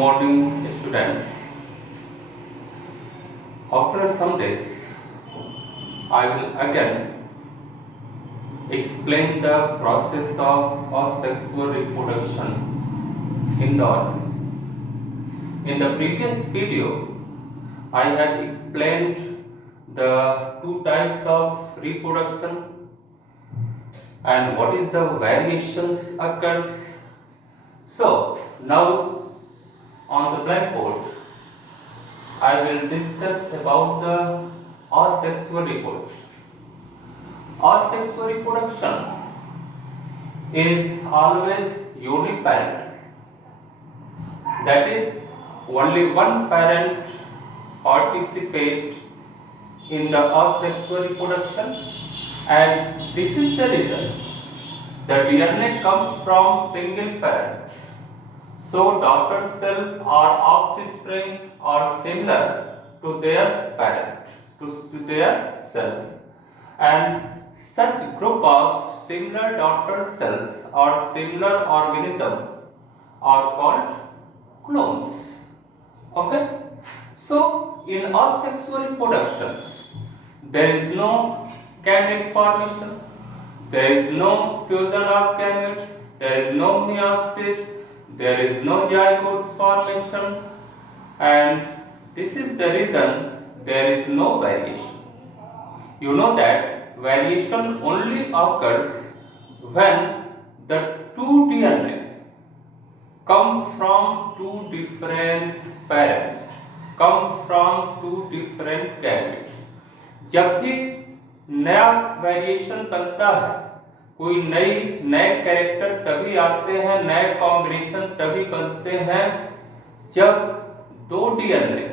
morning, students. After some days, I will again explain the process of asexual reproduction in the organism. In the previous video, I had explained the two types of reproduction and what is the variations occurs. So now on the blackboard, I will discuss about the asexual reproduction. Asexual reproduction is always uniparent. That is, only one parent participate in the asexual reproduction, and this is the reason the DNA comes from single parent. So daughter cell or offspring are similar to their parent, to their cells, and such group of similar daughter cells or similar organism are called clones. Okay? So in asexual reproduction, there is no gamete formation, there is no fusion of gametes, there is no meiosis, there is no zygote formation, and this is the reason there is no variation. You know that variation only occurs when the two DNA comes from two different parents, comes from two different gametes. जब भी नया variation बनता है, कोई नए character तभी आते हैं, नए कॉम्बिनेशन तभी बनते हैं जब दो डीएनए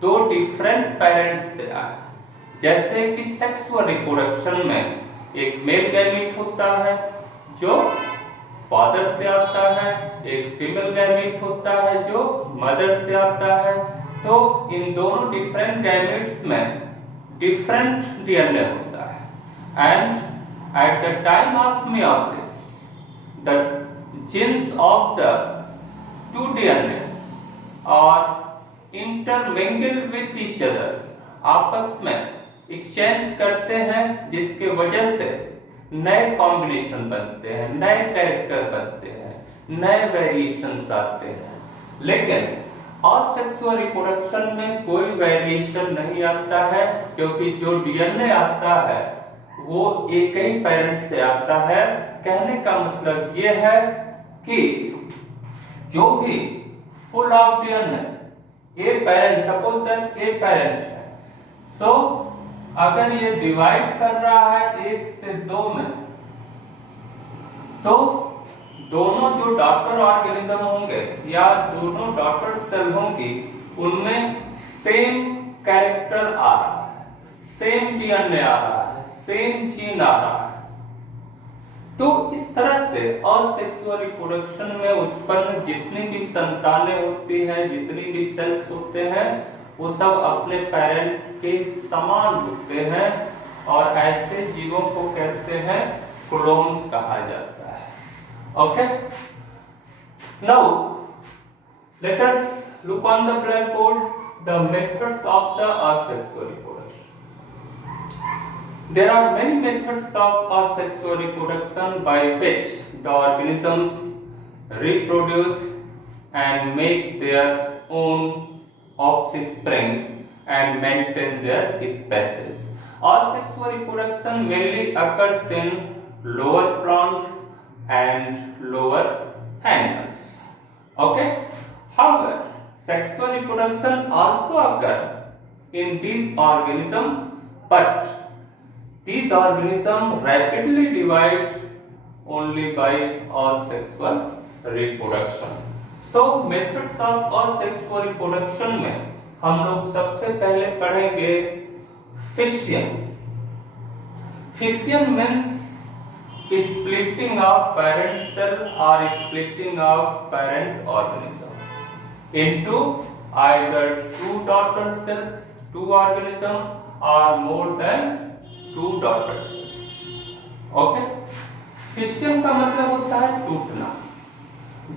दो डिफरेंट पेरेंट्स से आए। जैसे कि सेक्सुअल रिप्रोडक्शन में एक मेल गैमीट होता है जो फादर से आता है, एक फीमेल गैमीट होता है जो मदर से आता है। तो इन दोनों डिफरेंट गैमीट्स में different DNA होता है, and at the time of meiosis the genes of the two DNA are intermingled with each other, आपस में exchange करते हैं, जिसके वजह से नए कॉम्बिनेशन बनते हैं, नए कैरेक्टर बनते हैं, नए वेरिएशंस आते हैं। लेकिन asexual reproduction में कोई वेरिएशन नहीं आता है, क्योंकि जो डीएनए आता है वो एक ही पेरेंट से आता है। कहने का मतलब ये है कि जो भी full of DNA a parent, suppose that a parent है, सो अगर ये डिवाइड कर रहा है 1 से 2 में, तो दोनों जो डॉटर ऑर्गेनिज्म होंगे या दोनों डॉटर सेल होंगी, उनमें सेम कैरेक्टर आ रहा है, सेम डीएनए आ रहा है, सेम जीन आ रहा है। तो इस तरह से असेक्सुअल रिप्रोडक्शन में उत्पन्न जितनी भी संतानें होती हैं, जितनी भी सेल्स होते हैं, वो सब अपने पेरेंट के समान होते हैं, और ऐसे जीवों को कहते हैं क्लोन कहा जाता है। Okay. Now let us look on the blackboard the methods of the asexual reproduction. There are many methods of asexual reproduction by which the organisms reproduce and make their own offspring and maintain their species. Asexual reproduction mainly occurs in lower plants and lower animals. Okay? However, sexual reproduction also occur in these organisms, but these organisms rapidly divide only by asexual reproduction. So methods of asexual reproduction में हम लोग सबसे पहले पढ़ेंगे fission. Fission means splitting of parent cell or splitting of parent organism into either two daughter cells, two organism, or more than two daughter cells. Okay? Fission का मतलब होता है टूटना।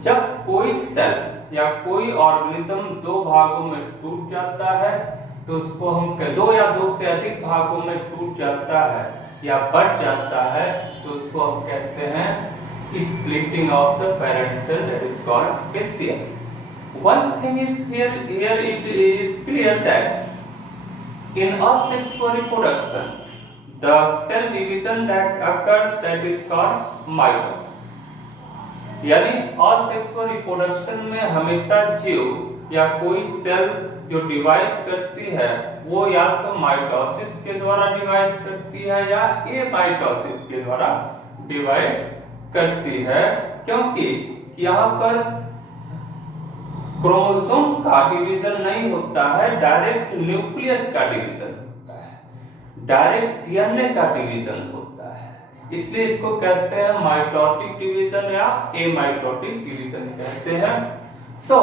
जब कोई सेल या कोई ऑर्गेनिज्म दो भागों में टूट जाता है तो उसको हम दो या दो से अधिक भागों में टूट जाता है या बढ़ जाता है तो उसको हम कहते हैं splitting of the parent cell, that is called fission. One thing is here it is clear that in asexual reproduction the cell division that occurs, that is called mitosis. यानी असेक्सुअल रिप्रोडक्शन में हमेशा जीव या कोई cell जो divide करती है वो या तो माइटोसिस के द्वारा डिवाइड करती है या एमाइटोसिस के द्वारा डिवाइड करती है, क्योंकि यहाँ पर क्रोमोसोम का डिवीजन नहीं होता है, डायरेक्ट न्यूक्लियस का डिवीजन होता है, डायरेक्ट डीएनए का डिवीजन होता है, इसलिए इसको कहते हैं माइटोटिक डिवीजन या एमाइटोटिक डिवीजन कहते हैं। सो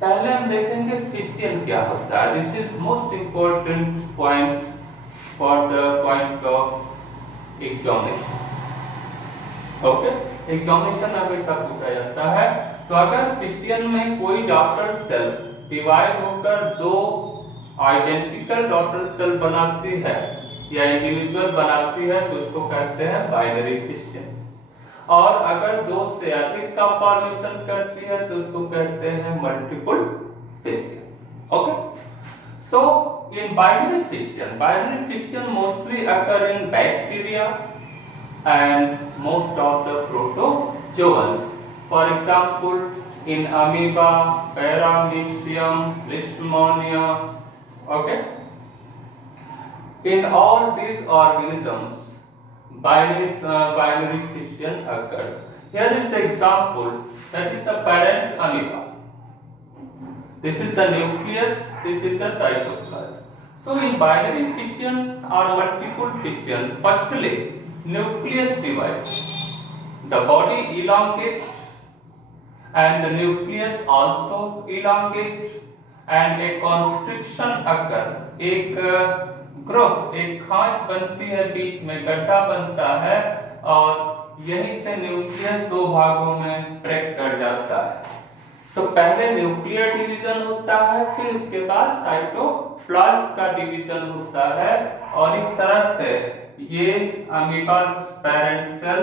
पहले हम देखेंगे फिशियन क्या होता है। This is most important point for the point of examination. Okay, examination हमेशा पूछा जाता है। तो अगर फिशियन में कोई डॉटर सेल डिवाइड होकर दो आइडेंटिकल डॉटर सेल बनाती है या इंडिविजुअल बनाती है तो उसको कहते हैं बाइनरी फिशियन, और अगर दो से अधिक का फॉर्मेशन करती है तो उसको कहते हैं multiple fission. Okay, so in binary fission mostly occur in bacteria and most of the protozoans. For example, in amoeba, paramecium, leishmania. Okay, in all these organisms binary fission occurs. Here is the example, that is the parent amoeba. This is the nucleus, this is the cytoplasm. So in binary fission or multiple fission, firstly nucleus divides, the body elongates and the nucleus also elongates and a constriction occur, एक group एक खांच बनती है, बीच में गड्ढा बनता है और यहीं से न्यूक्लियस दो भागों में ब्रेक कर जाता है। तो पहले न्यूक्लियर डिवीजन होता है, फिर उसके बाद साइटोप्लाज्म का डिवीजन होता है, और इस तरह से ये अमीबा पेरेंट सेल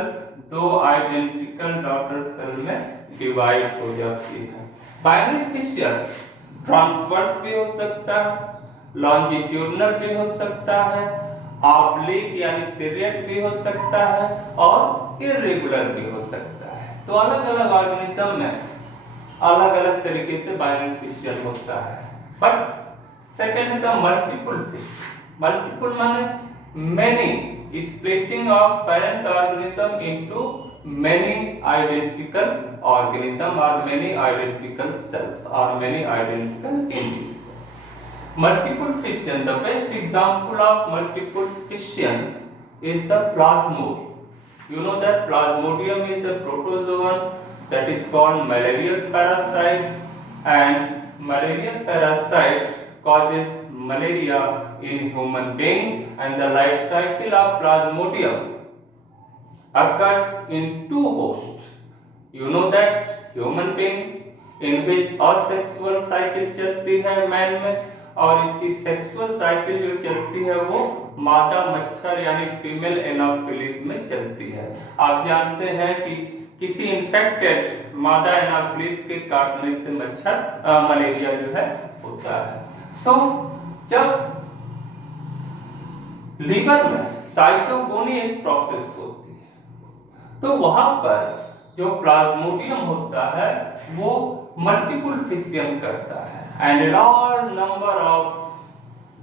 दो आइडेंटिकल डॉटर सेल में डिवाइड हो जाती है। बाइनरी फिशियन ट्रांसवर्स भी हो सकता है, लॉन्जिट्यूडनल भी हो सकता है, ऑब्लिक यानी तिर्यक भी हो सकता है और इर्रेगुलर भी हो सकता है। तो अलग अलग ऑर्गेनिज्म में अलग अलग तरीके से बाइनरी फिशियन होता है। But second is a multiple fission. Multiple माने many, splitting of parent organism into many identical organism or many identical cells or many identical individuals. Multiple fission, the best example of multiple fission is the plasmodium. You know that plasmodium is a protozoan that is called malarial parasite, and malarial parasite causes malaria in human being, and the life cycle of plasmodium occurs in two hosts. You know that human being in which asexual cycle चलती है man में, और इसकी sexual cycle जो चलती है वो मादा मच्छर यानी फीमेल एनाफिलिस में चलती है। आप जानते हैं कि किसी इन्फेक्टेड मादा एनाफिलिस के काटने से मच्छर मलेरिया जो है होता है। सो जब लीवर में साइटोगोनी एक प्रोसेस होती है तो वहां पर जो प्लाज्मोडियम होता है वो मल्टीपल फिशियन करता है, and a large number of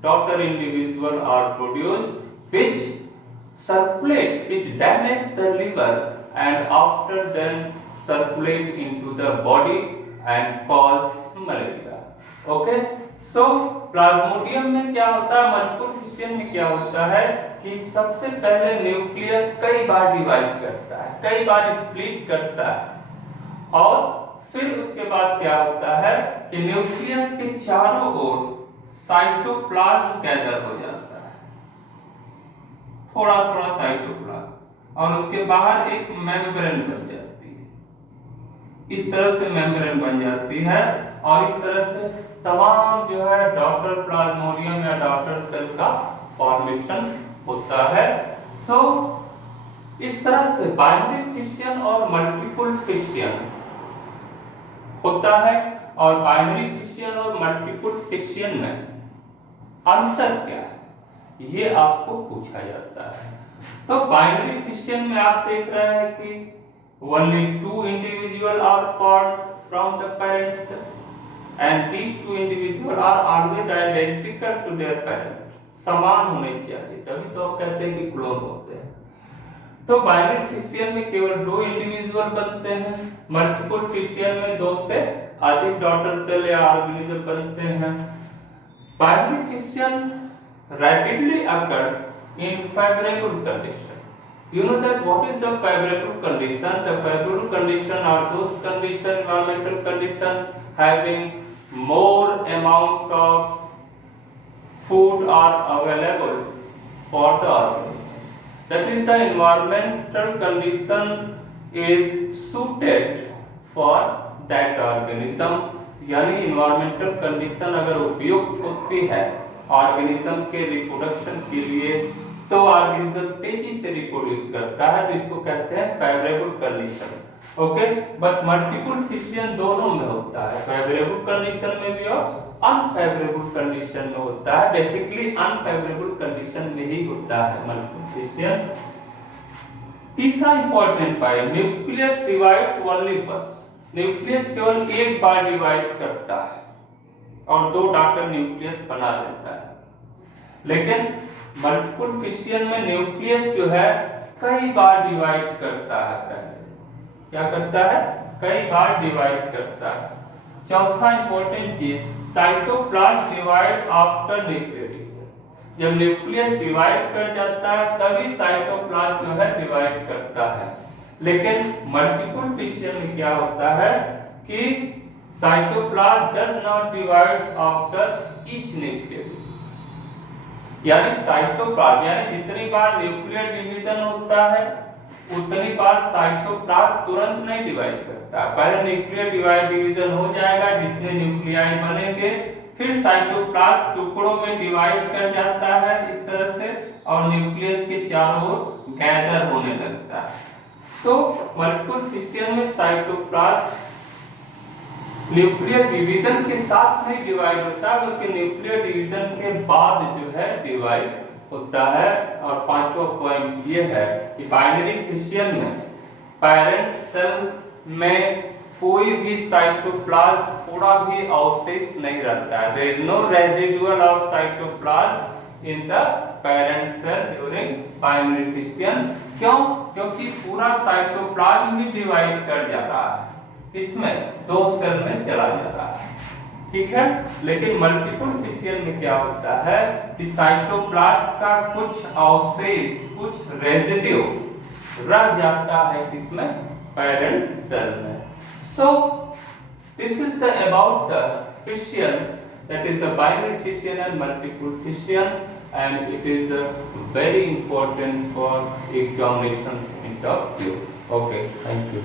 daughter individual are produced which circulate, which damage the liver and after then circulate into the body and cause malaria. Okay, so Plasmodium में क्या होता है, मल्टीपल फिशियन में क्या होता है कि सबसे पहले न्यूक्लियस कई बार डिवाइड करता है, कई बार स्प्लिट करता है, और फिर उसके बाद क्या होता है कि न्यूक्लियस के चारों ओर साइटोप्लाज्म गैदर हो जाता है, थोड़ा थोड़ा साइटोप्लाज्म, और उसके बाहर एक मेम्ब्रेन बन जाती है। इस तरह से मेम्ब्रेन बन जाती है और इस तरह से तमाम जो है डॉटर प्लाज्मोडियम या डॉटर सेल का फॉर्मेशन होता है। सो इस तरह से बाइनरी फिशन और मल्टीपल फिशन होता है। और बाइनरी फिशन और मल्टीपल फिशन में अंतर क्या है ये आपको पूछा जाता है। तो बाइनरी फिशन में आप देख रहे हैं कि only two individuals are formed from the parents and these two individuals are always identical to their parents, समान होने चाहिए, तभी तो आप कहते हैं कि क्लोन होते हैं। तो बाइनरी फिशन में केवल दो इंडिविजुअल बनते हैं, मल्टीपल फिशन में दो से अधिक डॉटर सेल या ऑर्गेनिज्म बनते हैं। Binary fission rapidly occurs in favorable condition. You know that what is the favorable condition? The favorable condition are those condition, environmental condition having more amount of food are available for the organism. That is, the environmental condition is suited for that organism. यानी environmental condition अगर उपयुक्त होती है organism के reproduction के लिए तो organism तेजी से रिप्रोड्यूस करता है, तो इसको कहते हैं favourable condition. Okay, but multiple fission दोनों में होता है, फेवरेबल कंडीशन में भी और अनफेवरेबल कंडीशन में होता है। बेसिकली अनफेवरेबल कंडीशन में ही होता है मल्टीपल फिशन। तीसरा important point, nucleus divides only once. Nucleus केवल एक बार डिवाइड करता है और दो डॉटर न्यूक्लियस बना लेता है, लेकिन मल्टीपल फिशन में न्यूक्लियस जो है कई बार डिवाइड करता है। पहले क्या करता है? कई बार डिवाइड करता है। चौथा इंपॉर्टेंट चीज, cytoplasm divide after nuclear division. जब न्यूक्लियस डिवाइड कर जाता है तभी साइटोप्लाज्म जो है डिवाइड करता है, लेकिन मल्टीपल फिशन में क्या होता है कि cytoplasm does not divide after each nuclear division। यानी साइटोप्लाज्म यानी जितनी बार न्यूक्लियर डिवीजन होता है उतनी बार साइटोप्लाज्म तुरंत नहीं डिवाइड करता। पहले न्यूक्लियर डिवीजन हो जाएगा, जितने न्यूक्लियाई बनेंगे, फिर साइटोप्लाज्म टुकड़ों में डिवाइड कर जाता है इस तरह से और न्यूक्लियस के चारों ओर गैदर होने लगता है। तो मल्टीपल फिशन में साइटोप्लाज्म न्यूक्लियर डिवीजन के साथ नहीं डिवाइड होता बल्कि न्यूक्लियर डिवीजन के बाद जो है डिवाइड होता है। और पांचवा पॉइंट ये है कि बाइनरी फिशन में पेरेंट सेल में कोई भी साइटोप्लाज्म थोड़ा भी अवशेष नहीं रहता है। There is no residual of cytoplasm in the parent cell during binary fission. क्यों? क्योंकि पूरा साइटोप्लाज्म ही डिवाइड कर जा रहा है, इसमें दो सेल में चला जा रहा है, ठीक है। लेकिन मल्टीपल फिशन में क्या होता है कि साइटोप्लाज्म का कुछ अवशेष, कुछ रेजिड्यू रह जाता है किसमें? पेरेंट सेल में। So this is the about the fission, that is the binary fission and multiple fission, and it is very important for examination point of view. Okay, thank you.